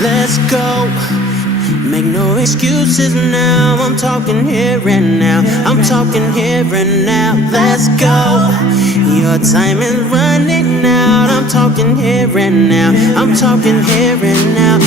Let's go. Make no excuses now. I'm talking here and now. I'm talking here and now. Let's go. Your time is running out. I'm talking here and now. I'm talking here and now.